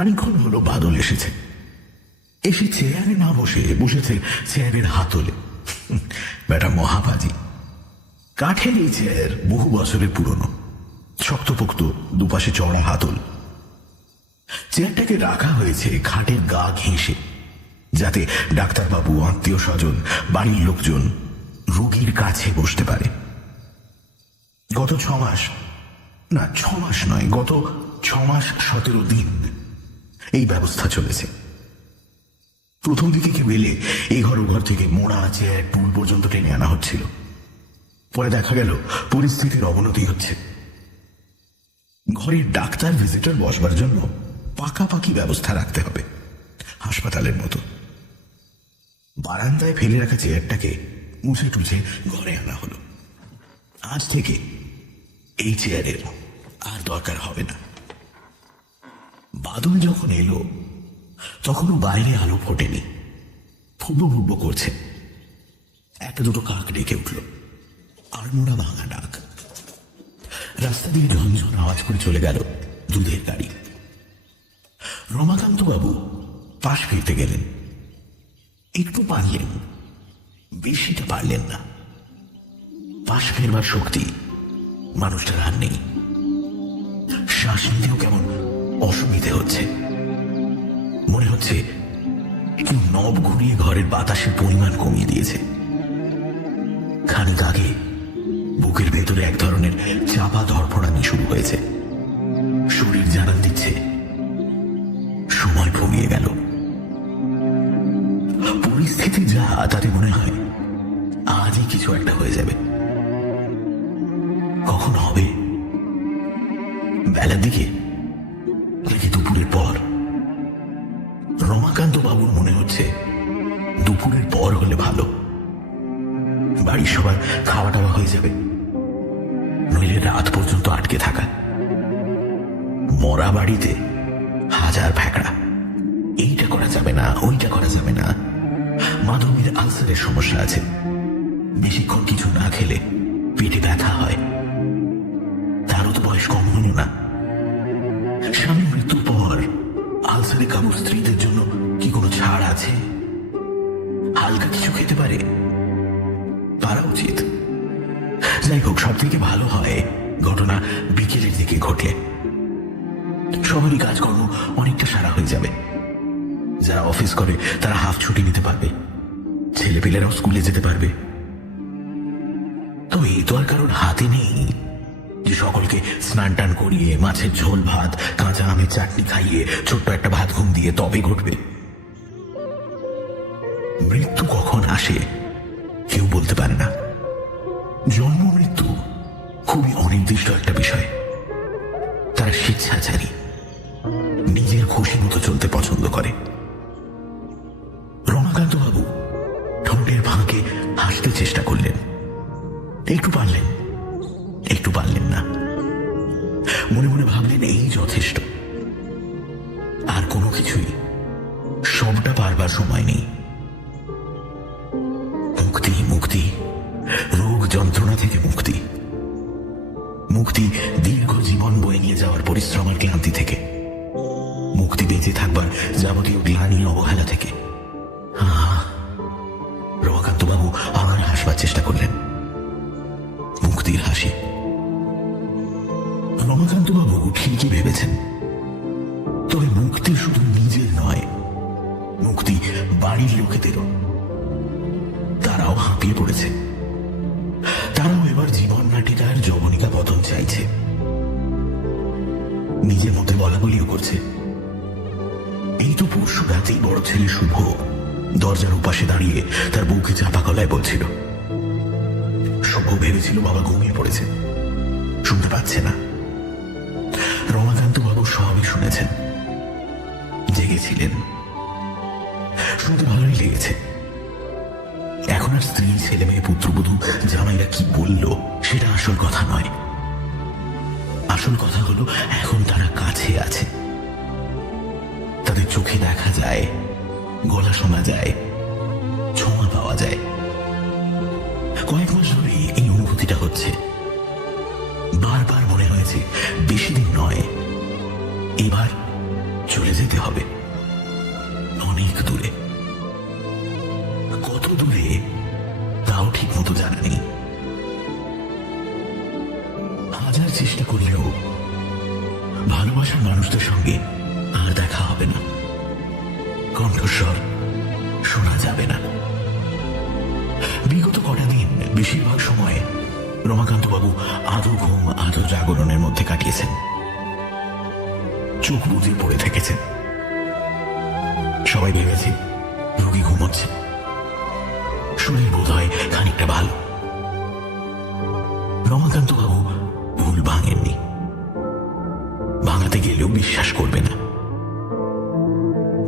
খানিকক্ষণ হলো বাদল এসেছে। এসে চেয়ারে না বসে বসেছে চেয়ারের হাতলে। বেটা মহাবাজি। কাঠের এই চেয়ার বহু বছরের পুরনো, শক্তপোক্ত, দুপাশে চড়া হাতল। চেয়ারটাকে রাখা হয়েছে খাটের গা ঘেঁষে, যাতে ডাক্তারবাবু, আত্মীয় স্বজন, বাড়ির লোকজন রোগীর কাছে বসতে পারে। গত 6 মাস, না 6 মাস নয়, গত 6 মাস 17 দিন এই ব্যবস্থা চলেছে। প্রথম দিকে কেউ এলে এই ঘর ও ঘর থেকে মোড়া, চেয়ার, টুল পর্যন্ত টেনে আনা হচ্ছিল। পরে দেখা গেল পরিস্থিতির অবনতি হচ্ছে। ঘরের ডাক্তার ভিজিটর বসবার জন্য পাকাপাকি ব্যবস্থা রাখতে হবে, হাসপাতালের মতো। বারান্দায় ফেলে রাখা চেয়ারটাকে মুছে টুছে ঘরে আনা হলো। আজ থেকে এই চেয়ারের আর দরকার হবে না। বাদল যখন এলো তখনও বাইরে আলো ফোটেনি, ফুবো ফুবো করছে। একটা দুটো কাক ডেকে উঠল, আড়মোড়া ভাঙা ডাক। রাস্তা দিয়ে ঝনঝন আওয়াজ করে চলে গেল দুধের গাড়ি। রমাকান্ত বাবু পাশ ফিরতে গেলেন। একটু পারলেন, বেশিটা পারলেন না। পাশ ফেরবার শক্তি মানুষটার আর নেই। শ্বাস নিতেও কেমন অসুবিধে হচ্ছে। মনে হচ্ছে একটু নব ঘুরিয়ে ঘরের বাতাসের পরিমাণ কমিয়ে দিয়েছে। খানিক আগে বুকের ভেতরে এক ধরনের চাপা ধরফড়ানি শুরু হয়েছে। শরীর জানান দিচ্ছে সময় ঘুমিয়ে গেল। পরিস্থিতি যা, তাতে মনে হয় আজই কিছু একটা হয়ে যাবে। কখন হবে? বেলার দিকে নাকি দুপুরের পর? রমাকান্ত বাবুর মনে হচ্ছে দুপুরের পর হলে ভালো। বাড়ির সবার খাওয়া টাওয়া হয়ে যাবে, নইলে রাত পর্যন্ত আটকে থাকা। মরা বাড়িতে হাজার ফ্যাকড়া, এইটা করা যাবে না, ওইটা করা যাবে না। মাধবীর আলসারের সমস্যা আছে, বেশিক্ষণ কিছু না খেলে পেটে ব্যথা হয়। তারও তো বয়স কম হলো না। স্বামী মৃত্যুর পর আলসারে কাবু স্ত্রীদের জন্য কি কোনো ছাড় আছে? হালকা কিছু খেতে পারে, পারা উচিত। যাই হোক, সব থেকে ভালো হয় ঘটনা বিকেলের দিকে ঘটলে। সবারই কাজকর্ম অনেকটা সারা হয়ে যাবে। যারা অফিস করে তারা হাফ ছুটি নিতে পারবে, ছেলেপেলেরাও স্কুলে যেতে পারবে। তো এই তো আর কারোর হাতে নেই যে সকলকে স্নান টান করিয়ে মাছের ঝোল ভাত, কাঁচা আমের চাটনি খাইয়ে ছোট্ট একটা ভাত ঘুম দিয়ে তবে ঘটবে। মৃত্যু কখন আসে কেউ বলতে পারে না। জন্ম মৃত্যু খুবই অনির্দিষ্ট একটা বিষয়। তারা স্বেচ্ছাচারী, নিজের খুশি মতো চলতে পছন্দ করে। রমাকান্ত বাবু ঠোঁটের ফাঁকে হাসতে চেষ্টা করলেন। একটু পারলেন, একটু পারলেন না। মনে মনে ভাবলেন এই যথেষ্ট, আর কোনো কিছুই সবটা পারবার সময় নেই। মুক্তি, মুক্তি, রোগ যন্ত্রণা থেকে মুক্তি, মুক্তি দীর্ঘ জীবন বয়ে নিয়ে যাওয়ার পরিশ্রম আর ক্লান্তি থেকে, মুক্তি বেঁচে থাকবার যাবতীয় গ্লানি অবহেলা থেকে। রমাকান্ত বাবু আবার হাসবার চেষ্টা করলেন, মুক্তির হাসি। রমাকান্ত বাবু ঠিকই ভেবেছেন, তবে মুক্তি শুধু নিজের নয়, মুক্তি বাড়ির লোকেদেরও। তারাও হাঁপিয়ে পড়েছে। তারাও এবার জীবন নাটিকার যবনিকা পতন চাইছে। নিজের মধ্যে বলা বলিও করছে। এই তো পরশু রাতেই বড় ছেলে শুভ দরজার উপাশে দাঁড়িয়ে তার বউকে চাপা গলায় বলছিল। শুভ ভেবেছিল বাবা ঘুমিয়ে পড়েছে, শুনতে পাচ্ছে না। রমাকান্ত বাবু সবই শুনেছেন, জেগেছিলেন। শুনতে ভালোই লেগেছে। এখন আর স্ত্রী, ছেলে মেয়ে, পুত্রবধূ, জামাইরা কি বলল সেটা আসল কথা নয়। আসল কথা হলো এখন তারা কাছে আছে। তাদের চোখে দেখা যায়, গলা শোনা যায়, ছোঁয়া পাওয়া যায়। কয়েক মাস ধরে এই অনুভূতিটা হচ্ছে। বারবার মনে হয়েছে বেশি দিন নয়, এবার চলে যেতে হবে অনেক দূরে। কত দূরে তাও ঠিক মতো জানা নেই। হাজার চেষ্টা করলেও ভালোবাসার মানুষদের সঙ্গে আর দেখা হবে না, কণ্ঠস্বর শোনা যাবে না। বিগত কটা দিন বেশিরভাগ সময় রমাকান্ত বাবু আধো ঘুম আধো জাগরণের মধ্যে কাটিয়েছেন। চোখ বুজে পড়ে থেকেছেন। সবাই ভেবেছে রোগী ঘুমোচ্ছে, শরীর বোধ হয় খানিকটা ভালো। রমাকান্ত বাবু ভুল ভাঙেননি, ভাঙাতে গেলেও বিশ্বাস করবে না।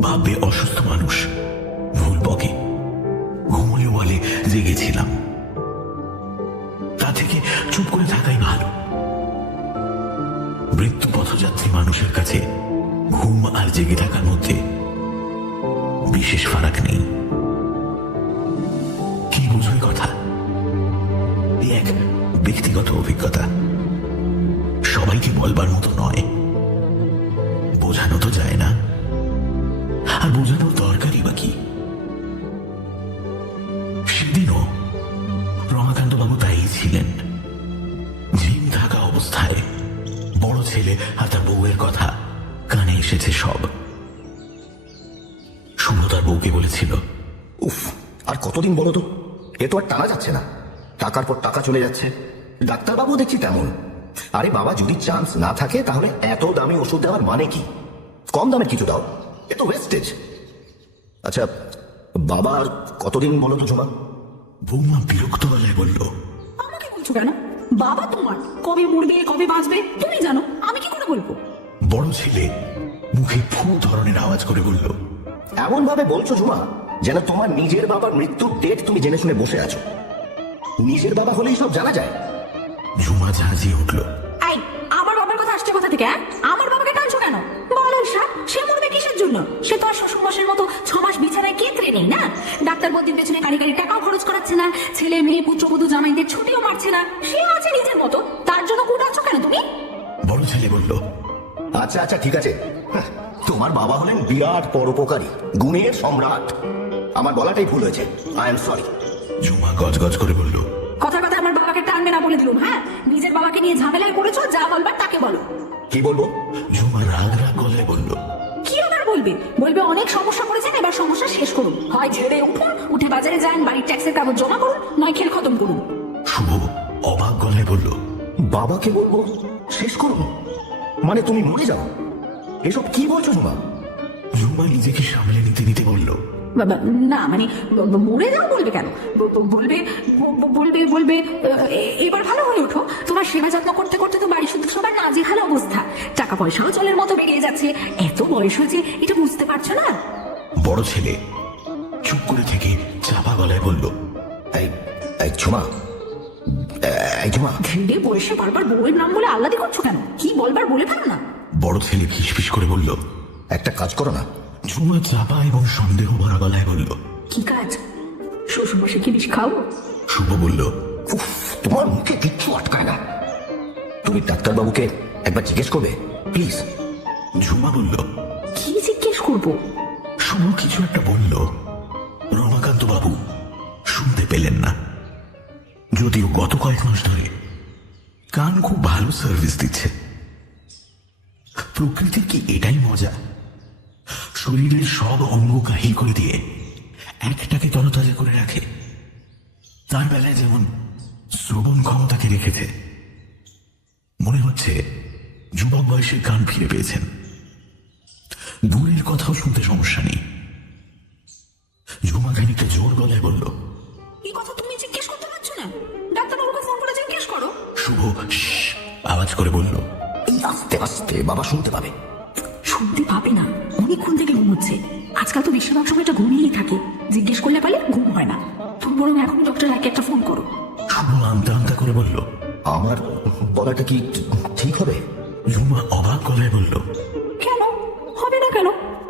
ভাববে অসুস্থ মানুষ, ভুল বকে, ঘুমোলে বলে জেগেছিলাম। তা থেকে চুপ করে থাকাই ভালো। মৃত্যু পথযাত্রী মানুষের কাছে ঘুম আর জেগে থাকার মধ্যে বিশেষ ফারাক নেই। কি বুঝবে কথা? এক ব্যক্তিগত অভিজ্ঞতা, সবাইকে বলবার মতো নয়। বোঝানো তো যায় না, আর বোঝানোর দরকারই বা কি? সেদিনও রমাকান্ত বাবু তাই ছিলেন। ঝিম থাকা অবস্থায় বড় ছেলে আর তার বউয়ের কথা কানে এসেছে সব। শুভ তার বউকে বলেছিল, উফ, আর কতদিন বলো তো? এ তো আর টানা যাচ্ছে না। টাকার পর টাকা চলে যাচ্ছে। ডাক্তারবাবু দেখছি তেমন। আরে বাবা, যদি চান্স না থাকে তাহলে এত দামি ওষুধ দেওয়ার মানে কি? কম দামের কিছু দাও, এ তো ওয়েস্টেজ। আচ্ছা, বাবা আর কতদিন বলো তো ঝুমা? বৌমা বিরক্ত গলায় বলল, আমাকে বলছো কেন? বাবা তোমার কবে মরবে কবে বাঁচবে তুমি জানো, আমি কি করে বলবো? বড় ছেলে মুখে ফু ধরনের আওয়াজ করে বলল, এমন ভাবে বলছো ঝুমা যেন তোমার নিজের বাবার মৃত্যুর ডেট তুমি জেনে শুনে বসে আছো। নিজের বাবা হলেই সব জানা যায়। ঝুমা ঝাঁঝিয়ে উঠল, এই আমার বাবার কথা আসছে কোথা থেকে? আমার বাবাকে টানছো কেন? বলার সাপ, সে মরবে কিসের জন্য? সে তো আর শ্বশুর মশাইয়ের মতো 6 মাস বিছানায় কেতরে নেই না। ডাক্তার বদির পেছনে কারি কারি টাকাও খরচ করাচ্ছে না, ছেলে মেয়ে পুত্রবধূ জামাইদের ছুটিও মারছে না। সে আছে নিজের মতো, তার জন্য কুটাচ্ছ কেন তুমি? বড় ছেলে বলল, আচ্ছা আচ্ছা, ঠিক আছে। হ্যাঁ, তোমার বাবা হলেন বিরাট পরোপকারী, গুণের সম্রাট। আমার বলাটাই ভুল হয়েছে, আই এম সরি। ঝুমা গজগজ করে বলল, কথা কথা আমার বাবাকে টানবে না বলে দিলুম। হ্যাঁ, নিজের বাবাকে নিয়ে ঝামেলায় পড়েছো, যা বলবার তাকে বলো। কি বলবো? ঝুমা রাগ রাগ গলায় বলল, কি আবার বলবে? বলবে অনেক সমস্যা করেছেন, এবার সমস্যা শেষ করুন। হয় ঝেড়ে উঠুন, উঠে বাজারে যান, বাড়ির ট্যাক্সের কাগজ জমা করুন, নয় খেল খতম করুন। শুভ অবাক গলায় বলল, বাবাকে বলবো শেষ করুন? মানে তুমি মরে যাও? এসব কি বলছো ঝুমা? ঝুমা নিজেকে সামলে নিতে নিতে বলল, বাবা না, মানে মরে যাও বলবে কেন? বলবে বলবে বলবে এবার ভালো হয়ে ওঠো। তোমার সেবা যত্ন করতে করতে তো বাড়ি শুধু সবার নাজেহাল অবস্থা। টাকা পয়সাও জলের মতো বেরিয়ে যাচ্ছে। এত বয়স হয়েছে, এটা বুঝতে পারছো না? বড় ছেলে চুপ করে থেকে চাপা গলায় বলল, এই এই ঝুমা, এই ঝুমা, ধীরে বয়সে বারবার বউয়ের নাম বলে আহ্লাদি করছো কেন? কি বলবার বলে ফেলো না। বড় ছেলে ফিসফিস করে বলল, একটা কাজ করো না। ঝুমা চাপা এবং সন্দেহ ভরা গলায় বলল, কি কাজ? শ্বশুর মশাই কি বিষ খাও? শুভ বলল, উফ, তোমার মুখে কিচ্ছু আটকায় না। তুমি ডাক্তারবাবুকে একবার জিজ্ঞেস করবে প্লিজ। ঝুমা বলল, কি জিজ্ঞেস করবো? শুভ কিছু একটা বলল। রমাকান্ত বাবু শুনতে পেলেন না, যদিও গত কয়েক মাস ধরে কান খুব ভালো সার্ভিস দিচ্ছে। প্রকৃতির কি এটাই মজা? শরীরের সব অঙ্গ কাহিল করে দিয়ে একটাকে তরতাজা করে রাখে। তার বেলায় যেমন শ্রবণ ক্ষমতাকে রেখেছে। মনে হচ্ছে যুবক বয়সে কান ফিরে পেয়েছেন। দূরের কথাও শুনতে সমস্যা নেই। ঝুমা খানিকটা জোর গলায় বলল, এই কথা তুমি জিজ্ঞেস করতে পারছো না? ডাক্তারবাবুকে ফোন করে জিজ্ঞেস করো। শুভ শ্শ্ আওয়াজ করে বলল, এই আস্তে আস্তে, বাবা শুনতে পাবে। শুনতে পাবে না, অনেকক্ষণ থেকে ঘুমোচ্ছে। আজকাল তো বেশিরভাগ সময়টা ঘুমিয়েই থাকে। জিজ্ঞেস করলে পারলে ঘুম হয় না। তুমি বরং এখন ডক্টর রায়কে একটা ফোন করো। শুভ আমতা আমতা করে বলল, আমার বলাটা কি ঠিক হবে? ঝুমা অবাক গলায় বলল, কেন হবে না? কেন?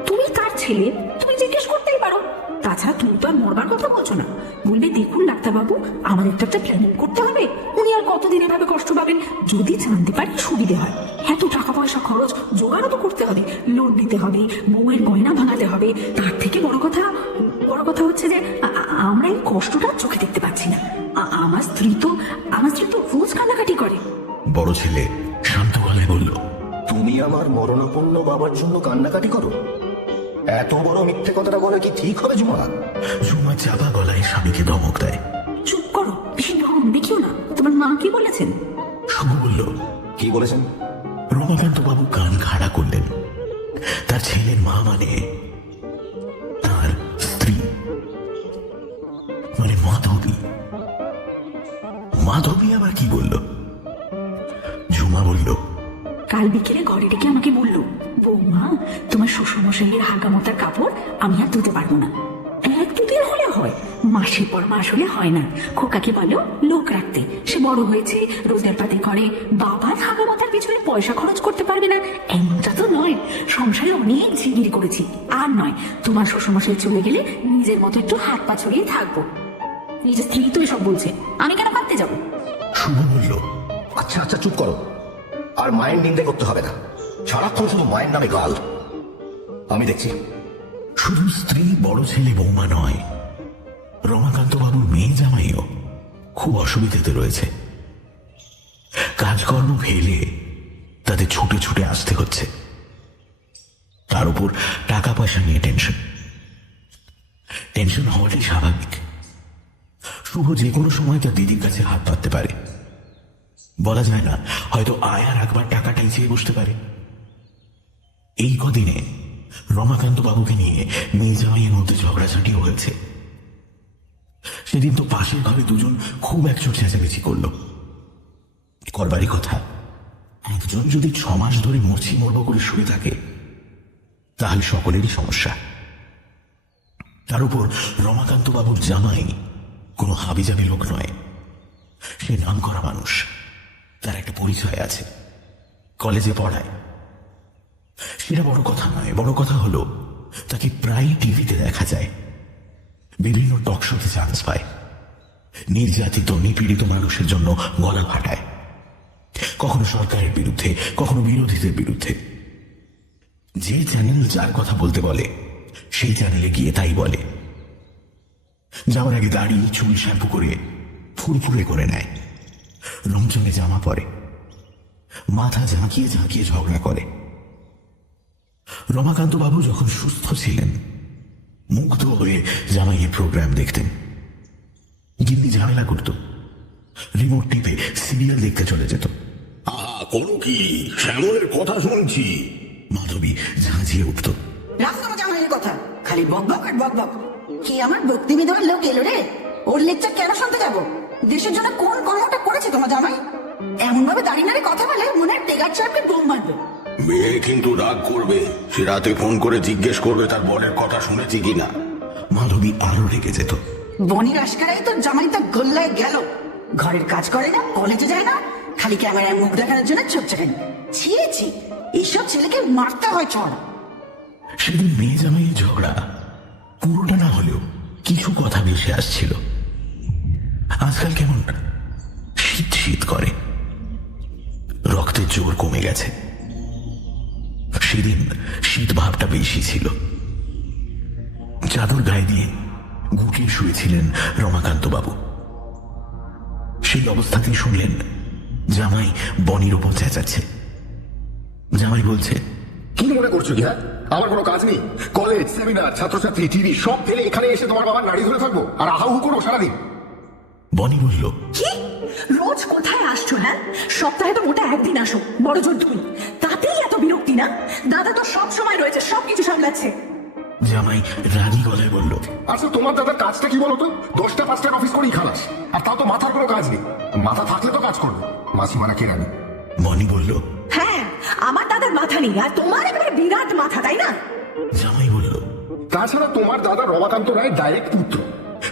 তুমি তার ছেলে, তুমি জিজ্ঞেস করতেই পারো। তাছাড়া তুমি তো আর মরবার কথা বলছো না। বলবে দেখুন ডাক্তারবাবু, আমাদের তো একটা প্ল্যানিং করতে হবে। উনি আর কতদিন এভাবে কষ্ট পাবেন? যদি জানতে পারি সুবিধে হয়। এত টাকা পয়সা খরচ, জোগাড়ও তো করতে হবে। লোন নিতে দিতে হবে, বউয়ের গয়না ভাঙাতে হবে, তার থেকে বড় কথা হচ্ছে যে আমরা এই কষ্টটা চোখে দেখতে পাচ্ছি না। আমার স্ত্রী তো রোজ কান্নাকাটি করে। বড় ছেলে শান্ত গলায় বলল, তুমি আমার মরণাপন্ন বাবার জন্য কান্নাকাটি করো? এত বড় মিথ্যে কথাটা বলে কি ঠিক হবে ঝুমা? ঝুমা চাপা গলায় স্বামীকে ধমক দেয়। চুপ করো, বেশি ঢং দেখিও না। তোমার মা কি বলেছেন? শুভ বলল, কি বলেছেন? রমাকান্ত বাবু কান খাড়া করলেন। তার ছেলের মা মানে তার স্ত্রী, মানে মাধবী। মাধবী আবার কি বলল? ঝুমা বলল, কাল বিকেলে ঘরে ডেকে আমাকে বলল, বৌমা তোমার শ্বশুরমশাইয়ের হাগামতার কাপড় আমি আর ধুতে পারবো না। এক দুদিন হলে হয়, মাসের পর মাস হলে হয় না। খোকাকে বলো লোক রাখতে, সে বড় হয়েছে, রোজগার পাতি করে, বাবার হাগামতার পিছনে পয়সা খরচ করতে পারবে না এমনটা তো নয়। সংসারে অনেক ঝিগিরি করেছি, আর নয়। তোমার শ্বশুরমশাই চলে গেলে নিজের মতো একটু হাত পা ছড়িয়ে থাকবো। নিজের স্ত্রী তো এসব বলছে, আমি কেন পারতে যাবো? শুভ বলল, আচ্ছা আচ্ছা চুপ করো, আর মায়ের নিন্দে করতে হবে না। সারাক্ষণ শুধু মায়ের নামে গাল। আমি দেখছি। শুধু স্ত্রী, বড় ছেলে, বৌমা নয়, রমাকান্ত বাবুর মেয়ে জামাইও খুব অসুবিধাতে রয়েছে। কাজকর্ম ফেলে তাদের ছুটে ছুটে আসতে হচ্ছে। তার উপর টাকা পয়সা নিয়ে টেনশন হওয়াটাই স্বাভাবিক। শুভ যে কোনো সময় তার দিদির কাছে হাত পাততে পারে। বলা যায় না, হয়তো আয়ার একবার টাকাটাই চেয়ে বসতে পারে। এই কদিনে রমাকান্ত বাবুকে নিয়ে মেয়ে জামাইয়ের মধ্যে ঝগড়াঝাটিও হয়েছে। সেদিন তো পাশের ঘরে দুজন খুব একচোট চেঁচামেচি করলো। করবারই কথা, একজন যদি 6 মাস ধরে মরবো করে শুয়ে থাকে তাহলে সকলেরই সমস্যা। তার উপর রমাকান্ত বাবুর জামাই কোনো হাবিজাবি লোক নয়, সে নাম করা মানুষ, তার একটা পরিচয় আছে, কলেজে পড়ায়। সেটা বড় কথা নয়, বড় কথা হলো তাকে প্রায় টিভিতে দেখা যায়, বিভিন্ন টক শোতে চান্স পায়, নির্যাতিত নিপীড়িত মানুষের জন্য গলা ফাটায়, কখনো সরকারের বিরুদ্ধে, কখনো বিরোধীদের বিরুদ্ধে। যে চ্যানেল যার কথা বলতে বলে সেই চ্যানেলে গিয়ে তাই বলে। যাওয়ার আগে দাড়ি চুল শ্যাম্পু করে ফুরফুরে করে নেয়, রংচঙে জামা পরে, মাথা ঝাঁকিয়ে ঝাঁকিয়ে ঝগড়া করে। রমাকান্ত বাবু যখন সুস্থ ছিলেন মুগ্ধ হয়ে জামাইয়ের প্রোগ্রাম দেখতেন। গিন্নি ঝামেলা করত, রিমোট টিপে সিরিয়াল দেখতে চলে যেত। করো কি? শ্যামলের কথা শুনছি। মাধবী ঝাঁঝিয়ে উঠত। রাখো তোমার জামাইয়ের কথা, খালি বক বক আর বক বক। কি আমার বক্তিমি দেওয়ার লোক এলো রে? ওর লেকচার কেন শুনতে যাবো? দেশের জন্য কোন কর্মটা করেছে তোমার জামাই? এমন ভাবে দাঁড়িয়ে নাড়িয়ে কথা বলে মনে হয় টেগার চাপকে বোম মারবে। মেয়ে কিন্তু রাগ করবে, সে রাতে ফোন করে জিজ্ঞেস করবে তার বরের কথা শুনেছি কিনা। মাধবী আরো রেগে যেত। বনির আশকারাই তো জামাইটা গোল্লায় গেল, ঘরের কাজ করে না, কলেজে যায় না, খালি ক্যামেরায় মুখ দেখানোর জন্য ছোটছাটানি। ছিয়েছি, এইসব ছেলেকে মারতে হয় চড়। সেদিন মেয়ে জামাইয়ের ঝগড়া পুরোটা না হলেও কিছু কথা ভেসে আসছিল। আজকাল কেমন শীত শীত করে, রক্তের জোর কমে গেছে। সেদিন শীত ভাবটা বেশি ছিল। চাদর গায়ে দিয়ে গুটিয়ে শুয়েছিলেন রমাকান্ত বাবু। সেই অবস্থাতেই শুনলেন জামাই বনির ওপর চেঁচাচ্ছে। জামাই বলছে, কি মনে করছো কি? হ্যাঁ, আমার কোনো কাজ নেই? কলেজ, সেমিনার, ছাত্রছাত্রী, টিভি সব ফেলে এখানে এসে তোমার বাবার নাড়ি ধরে থাকবো আর আহাউ করবো সারাদিন? বনি বলল, কি রোজ কোথায় আসছো? হ্যাঁ, সপ্তাহে তো মোটা একদিন আসো, বড় জোর 2, তাতেই এত বিরক্তি না? দাদা তো সব সময় রয়েছে, সবকিছু সামলাচ্ছে। জামাই রাগী গলায় বলল, আচ্ছা তোমার দাদার কাজটা কি বলতো? 10টা 5টার অফিস করেই খালাস, আর তাও তো মাথার কোনো কাজ নেই। মাথা থাকলে তো কাজ করবে। মাসিমানা কে রানি? বনি বলল, হ্যাঁ, আমার দাদার মাথা নেই, আর তোমার একেবারে বিরাট মাথা, তাই না? জামাই বলল, তাছাড়া তোমার দাদা রমাকান্ত রায় ডাইরেক্ট পুত্র,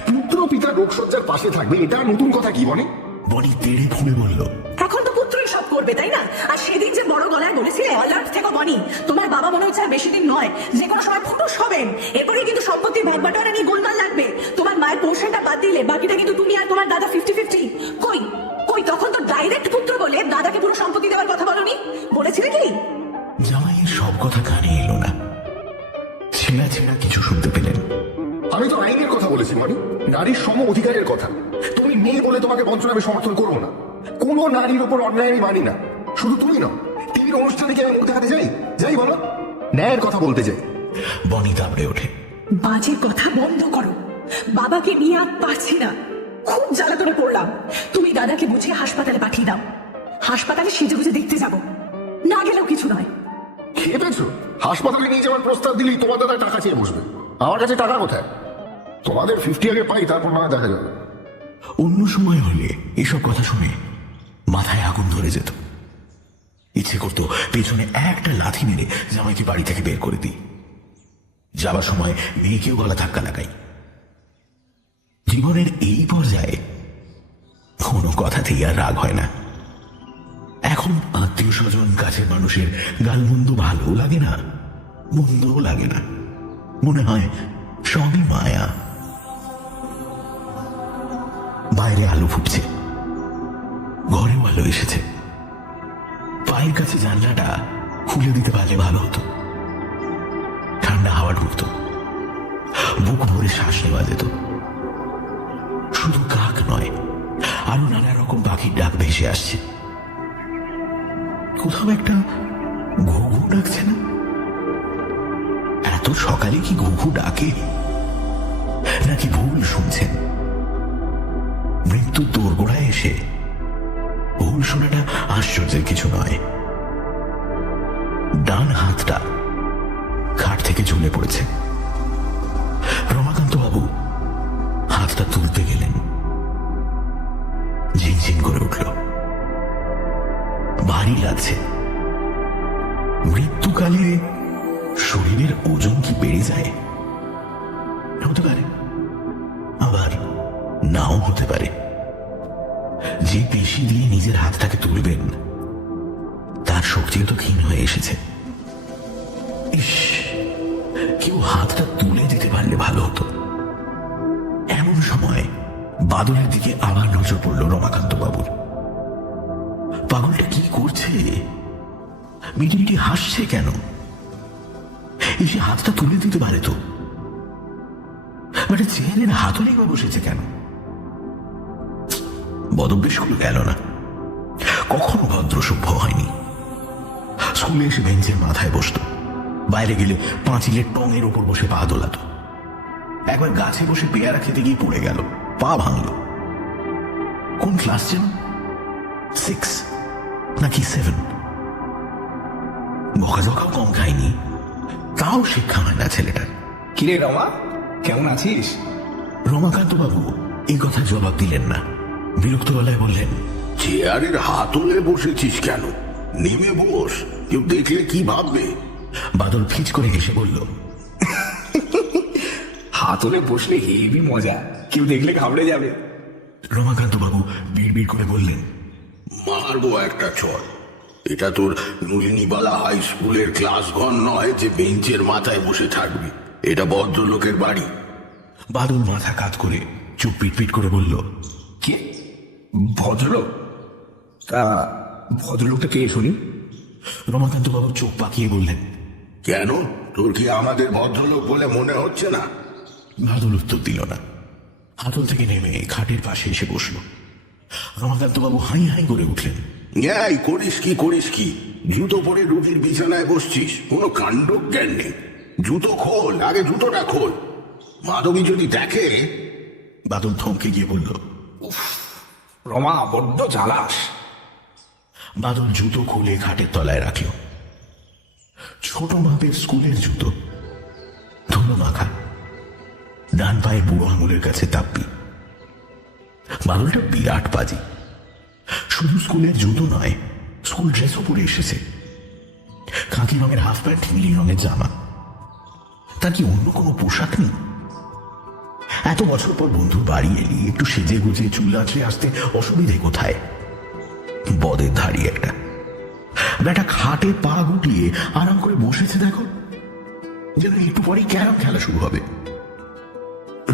পুত্র পিতার রোগশয্যার পাশে থাকবে, এটা নতুন কথা কি বনে? বনি তেড়ে ফুলে বলল, এখন তো পুত্রই সব করবে, তাই না? আর সেদিন যে বড় গলায় বলেছিলে অলআউট থেকে বনি, তোমার বাবা মনে হচ্ছে আর বেশি দিন নয়, যে কোনো সময় ফুটুস হবেন। এরপরে কিন্তু সম্পত্তির ভাগ বাটোয়ারা নিয়ে গোলমাল লাগবে। তোমার মায়ের পোর্শনটা বাদ দিলে বাকিটা কিন্তু তুমি আর তোমার দাদা 50-50। কই কই তখন তো ডাইরেক্ট পুত্র বলে দাদাকে পুরো সম্পত্তি দেওয়ার কথা বলনি, বলেছিলে কি? জামাইয়ের সব কথা কানে এলো না। আমি? নারীর সম অধিকারের কথা। তুমি মেয়ে বলে তোমাকে বঞ্চনা আমি সমর্থন করবো না। কোনো নারীর উপর অন্যায় আমি মানি না। শুধু তুমি নও, টিভির অনুষ্ঠানে কি আমি মুখ দেখাতে যাই? যাই বলো, ন্যায়ের কথা বলতে যাই। বনি দাবড়ে ওঠে। বাজে কথা বন্ধ করো। বাবাকে নিয়ে আর পারছি না, খুব জ্বালাতনে পড়লাম। তুমি দাদাকে বুঝিয়ে হাসপাতালে পাঠিয়ে দাও। হাসপাতালে সেজে গুজে দেখতে যাব, না গেলেও কিছু নয়। খেয়ে পেয়েছো? হাসপাতালে নিয়ে যাওয়ার প্রস্তাব দিলেই তোমার দাদা টাকা চেয়ে বসবে। আমার কাছে টাকা কোথায়? তোমাদের 50 আগে পাই, তারপর না দেখা যাবে। অন্য সময় হলে এসব কথা শুনে মাথায় আগুন ধরে যেত। ইচ্ছে করতো পেছনে একটা লাথি মেরে জামাইকে বাড়ি থেকে বের করে দিই। যাবার সময় মেয়েকেও গলা ধাক্কা লাগাই। জীবনের এই পর্যায়ে কোনো কথাতেই আর রাগ হয় না। এখন আত্মীয় স্বজন, কাছের মানুষের গালমন্দ ভালো লাগে না, মন্দও লাগে না। মনে হয় সবই মায়া। বাইরে আলো ফুটছে, ঘরেও আলো এসেছে। পায়ের কাছে জানলাটা খুলে দিতে পারলে ভালো হতো। ঠান্ডা হাওয়া ঢুকতো, বুক ভরে শ্বাস নেওয়া যেত। শুধু কাক নয়, আরো নানা রকম পাখির ডাক ভেসে আসছে। কোথাও একটা ঘুঘু ডাকছে না? এত সকালে কি ঘুঘু ডাকে? নাকি ভুল শুনছেন? মৃত্যুর দোরগোড়ায় এসে ভুল শোনাটা আশ্চর্যের কিছু নয়। ডান হাতটা খাট থেকে ঝুলে পড়েছে। রমাকান্ত বাবু হাতটা তুলতে গেলেন, ঝিনঝিন করে উঠল। ভারী লাগছে। মৃত্যুকালে শরীরের ওজন কি বেড়ে যায়? হতে পারে, আবার নাও হতে পারে। যে পেশি দিয়ে নিজের হাতটাকে তুলবেন তার শক্তিও তো ক্ষীণ হয়ে এসেছে। ইস, কেউ হাতটা তুলে দিতে পারলে ভালো হতো। এমন সময় বাদলের দিকে আবার নজর পড়ল রমাকান্ত বাবুর। পাগলটা কি করছে? মিটিমিটি হাসছে কেন? এসে হাতটা তুলে দিতে পারে তো, মানে চেয়ারের হাতলে বসেছে কেন? বদভ্যাসগুলো গেল না, কখনো ভদ্র সভ্য হয়নি। স্কুলে এসে বেঞ্চের মাথায় বসত, বাইরে গেলে পাঁচিলের টঙের ওপর বসে পা দোলাত। একবার গাছে বসে পেয়ারা খেতে গিয়ে পড়ে গেল, পা ভাঙল। কোন ক্লাস যেন? 6 নাকি 7? বকাঝকাও কম খায়নি, তাও শিক্ষা হয় না ছেলেটার। কিরে রমা, কেমন আছিস? রমাকান্ত বাবু এই কথা জবাব দিলেন না। বিরক্ত গলায় বললেন, চেয়ারের হাতলে বসেছিস কেন? নেমে বস, কেউ দেখলে কি ভাববে? বাদল ফিচ করে হেসে বলল, হাতলে বসলে হেবি মজা, কেউ দেখলে ঘাবড়ে যাবে। রমাকান্ত বাবু বিড়বিড় করে বললেন, মারবো একটা চড়। এটা তোর নলিনীবালা হাই স্কুলের ক্লাস ঘর নয় যে বেঞ্চের মাথায় বসে থাকবি। এটা ভদ্রলোকের বাড়ি। বাদল মাথা কাত করে চুপ পিটপিট করে বলল, কে ভদ্রলোক? তা ভদ্রলোকটা কে শুনি? রমাকান্ত বাবু চোখ পাকিয়ে বললেন, কেন, তোর কি আমাদের ভদ্রলোক বলে মনে হচ্ছে না? বাদল উত্তর দিল না। হাতল থেকে নেমে খাটের পাশে এসে বসল। রমাকান্ত বাবু হাই হাই করে উঠলেন, এই করিস কি করিস কি? জুতো পরে রুগীর বিছানায় বসছিস, কোনো কাণ্ড জ্ঞান নেই। জুতো খোল, আগে জুতোটা খোল। মাধবী যদি দেখে। বাদল থমকে গিয়ে বলল, রমা বড্ড জ্বালাস। বাদল জুতো খুলে খাটের তলায় রাখল। ছোট মাপের স্কুলের জুতো, ধুলো মাখা, ডান পায়ের বুড়ো আঙুলের কাছে তাপ্পি। বাদলটা বিরাট বাজি। শুধু স্কুলের জুতো নয়, স্কুল ড্রেসও পরে এসেছে। খাকি রঙের হাফ প্যান্ট, নীল রঙের জামা। তার কি অন্য কোনো পোশাক নেই? এত বছর পর বন্ধুর বাড়ি এলি, একটু সেজে গুজে চুল আঁচড়ে আসতে অসুবিধে কোথায়? বদের ধাড়ি একটা বেটা খাটে পা গুটিয়ে আরাম করে বসেছে, দেখো, যেন একটু পরেই ক্যারাম খেলা শুরু হবে।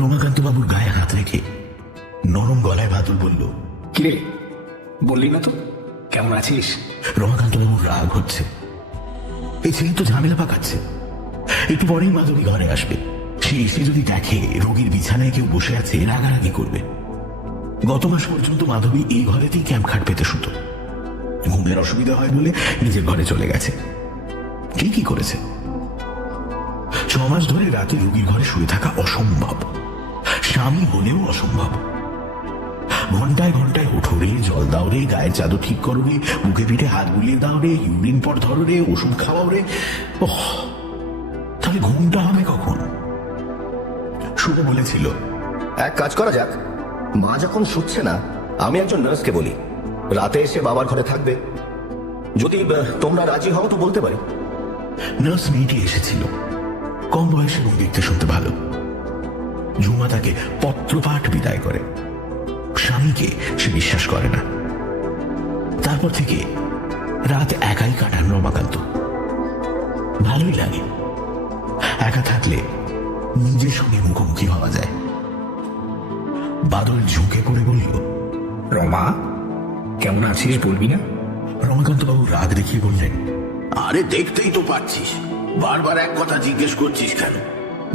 রমাকান্ত বাবুর গায়ে হাত রেখে নরম গলায় বাদল বলল, কিরে বললি না তো কেমন আছিস? রমাকান্ত বাবুর রাগ হচ্ছে। এই ছেলে তো ঝামেলা পাকাচ্ছে। একটু পরেই মাধবী ঘরে আসবে, সে এসে যদি দেখে রোগীর বিছানায় কেউ বসে আছে, রাগারাগি করবে। গত মাস পর্যন্ত মাধবী এই ঘরেতেই ক্যাম্প খাট পেতে শুতো। ঘুমের অসুবিধা হয় বলে নিজের ঘরে চলে গেছে। কি করেছে? 6 মাস ধরে রাতে রোগীর ঘরে শুয়ে থাকা অসম্ভব, স্বামী হলেও অসম্ভব। ঘন্টায় ঘন্টায় ওঠো রে, জল দাও রে, গায়ের চাদর ঠিক করো রে, মুখে পিঠে হাত বুলিয়ে দাও রে, ইউরিন পর ধরো রে, ওষুধ খাওয়াও রে। তাহলে ঘুমটা হবে কখন? শুভ বলেছিল, এক কাজ করা যাক, মা যখন শুচ্ছে না, আমি একজন নার্সকে বলি রাতে এসে বাবার ঘরে থাকবে। যদি তোমরা রাজি হও তো বলতে পারি। নার্স মেয়েটি এসেছিল, কম বয়সে এবং দেখতে শুনতে ভালো। ঝুমা তাকে পত্রপাঠ বিদায় করে। স্বামীকে সে বিশ্বাস করে না। তারপর থেকে রাত একাই কাটান রমাকান্ত। ভালোই লাগে, একা থাকলে নিজের সঙ্গে মুখোমুখি হওয়া যায়। বাদল ঝুঁকে পড়ে বলল, রমা, কেমন আছিস বলবি না? রমাকান্ত বাবু রাগ দেখিয়ে বললেন, আরে দেখতেই তো পাচ্ছিস, বারবার এক কথা জিজ্ঞেস করছিস কেন?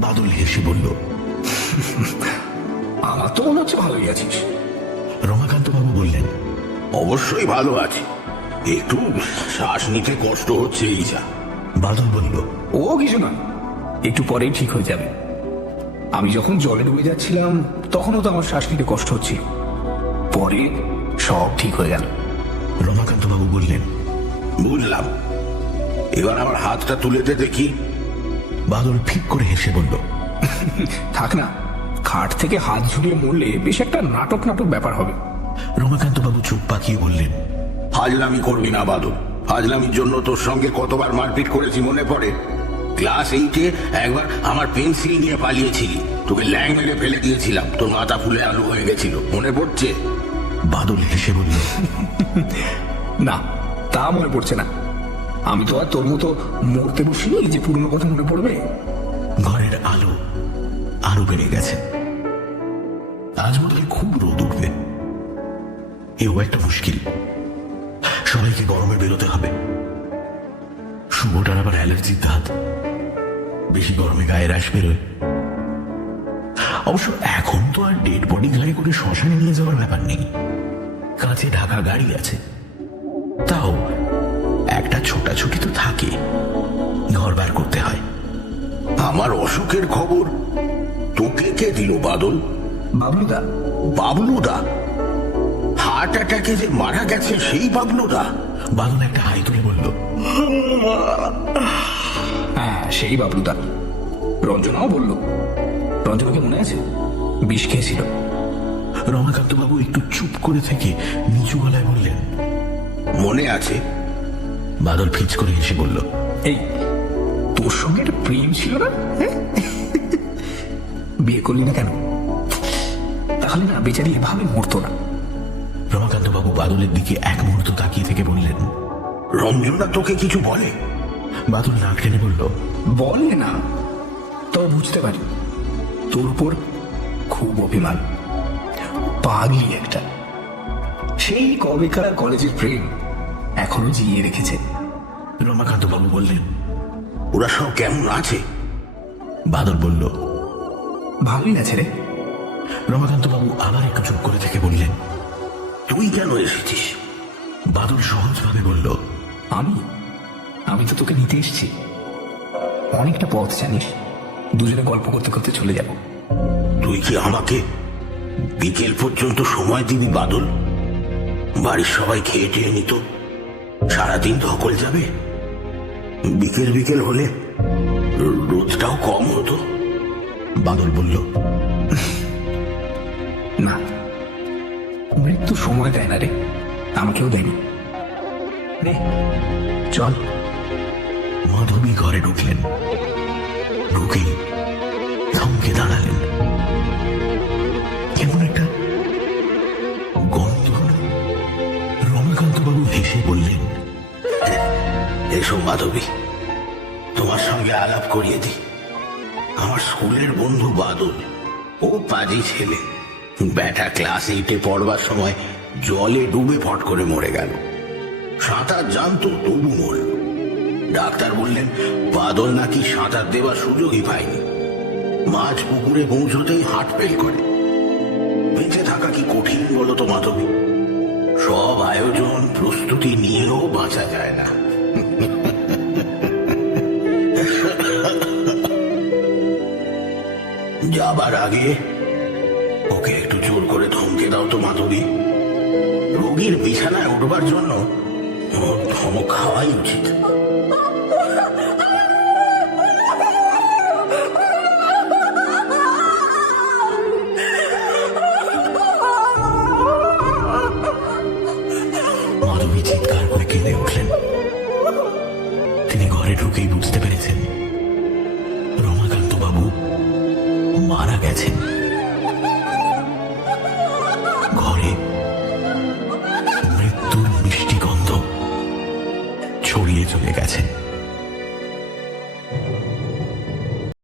বাদল হেসে বলল, আমার তো মনে হচ্ছে ভালোই আছিস। রমাকান্ত বাবু বললেন, অবশ্যই ভালো আছি, একটু শ্বাস নিতে কষ্ট হচ্ছে এই যা। বাদল বলল, ও কিছু না, একটু পরেই ঠিক হয়ে যাবে। আমি যখন জলে ডুবে যাচ্ছিলাম তখনও তো আমার শ্বাস নিতে কষ্ট হচ্ছিল, পরে সব ঠিক হয়ে গেল। রমাকান্ত বাবু বললেন, বুঝলাম, এবার আমার হাতটা তুলে দে দেখি। বাদল ফিক করে হেসে বলল, থাক না, খাট থেকে হাত ঝুলিয়ে মরলে বেশ একটা নাটক ব্যাপার হবে। রমাকান্ত বাবু চোখ পাকিয়ে বললেন, ফাজলামি করবি না বাদল, ফাজলামির জন্য তোর সঙ্গে কতবার মারপিট করেছি মনে পড়ে? ক্লাস 8-এ একবার আমার পেন্সিল নিয়ে পালিয়েছিলি, তোকে ল্যাং মেরে ফেলে দিয়েছিলাম, তোর মাথা ফুলে আলু হয়ে গেছিল, মনে পড়ছে? বাদল হেসে বলল, না, তা মনে পড়ছে না। আমি তো আর তোর মতো মরতে বসিনি যে পুরনো কথা মনে পড়বে। ঘরের আলো আরো বেড়ে গেছে। আজ বোধহয় খুব রোদ উঠবে। এও একটা মুশকিল, সবাইকে গরমে বেরোতে হবে। শুভটার আবার অ্যালার্জির ধাত, বেশি গরমে গায়ে র্যাশ বেরোয়। অবশ্য এখন তো আর ডেড বডি গাড়ি করে শ্মশানে নিয়ে যাওয়ার ব্যাপার নেই, কাছে ঢাকা গাড়ি আছে। তাও একটা ছোটাছুটি তো থাকে, ঘর বার করতে হয়। আমার অসুখের খবর তোকে কে দিল বাদল? বাবলুদা। বাবলুদা? হার্ট অ্যাটাকে যে মারা গেছে সেই বাবলুদা? বাদল একটা হাই তুলে বলল, হ্যাঁ, সেই বাবলুদা। রঞ্জনাও বলল। রঞ্জনাকে মনে আছে? বিষ খেয়েছিল। রমাকান্ত বাবু একটু চুপ করে থেকে নিচু গলায় বললেন, মনে আছে। বাদল ফিচ করে হেসে বলল, এই, তোর সঙ্গে একটা প্রেম ছিল না? বিয়ে করলি না কেন? তাহলে না বেচারি এভাবে মরতো না। রমাকান্ত বাবু বাদলের দিকে এক মুহূর্ত তাকিয়ে থেকে বললেন, রঞ্জনা তোকে কিছু বলে? বাদল নাক টেনে বলল, বলে না, তবে বুঝতে পারি তোর উপর খুব অভিমান। পাগলি একটা, সেই কবেকার কলেজের প্রেম এখনো জিয়ে রেখেছে। রমাকান্ত বাবু বললেন, ওরা সব কেমন আছে? বাদল বলল, ভালোই আছে রে। রমাকান্ত বাবু আবার একটু চুপ করে থেকে বললেন, তুই কেন এসেছিস? বাদল সহজভাবে বলল, আমি তো তোকে নিতে এসেছি। অনেকটা পথ জানিস, দুজনে গল্প করতে করতে চলে যাব। তুই কি আমাকে বিকেল পর্যন্ত সময় দিবি বাদল? বাড়ির সবাই খেয়ে টেয়ে নিত, সারাদিন ধকল যাবে। বিকেল বিকেল হলে রোদটাও কম হতো। বাদল বলল, না, মৃত্যু সময় দেয় না রে, আমাকেও দেয়নি। রে চল। মাধবী ঘরে ঢুকলেন, ঢুকেই থমকে দাঁড়ালেন। কেমন একটা গন্ধ। রমাকান্ত বাবু হেসে বললেন, এসো মাধবী, তোমার সঙ্গে আলাপ করিয়ে দিই। আমার স্কুলের বন্ধু বাদল, ও পাজি ছেলে, ব্যাটা ক্লাস 8-এ পড়বার সময় জলে ডুবে ফট করে মরে গেল। সাঁতার জানতো তবু মরল। ডাক্তার বললেন বাদল নাকি সাঁতার দেওয়ার সুযোগই পায়নি। মাছ পুকুরে পৌঁছতেই হাট ফেল করে। বেঁচে থাকা কি কঠিন বলো তো মাধবী? সব আয়োজন প্রস্তুতি নিয়েও বাঁচা যায় না। যাবার আগে ওকে একটু জোর করে ধমকে দাও তো মাধবী। রোগীর বিছানায় উঠবার জন্য ওর ধমক খাওয়াই উচিত। মাধবী চিৎকার করে কেঁদে উঠলেন। তিনি ঘরে ঢুকেই বুঝতে পেরেছেন রমাকান্ত বাবু মারা গেছেন। ঘরে মৃত্যুর মিষ্টি গন্ধ ছড়িয়ে চলে গেছে।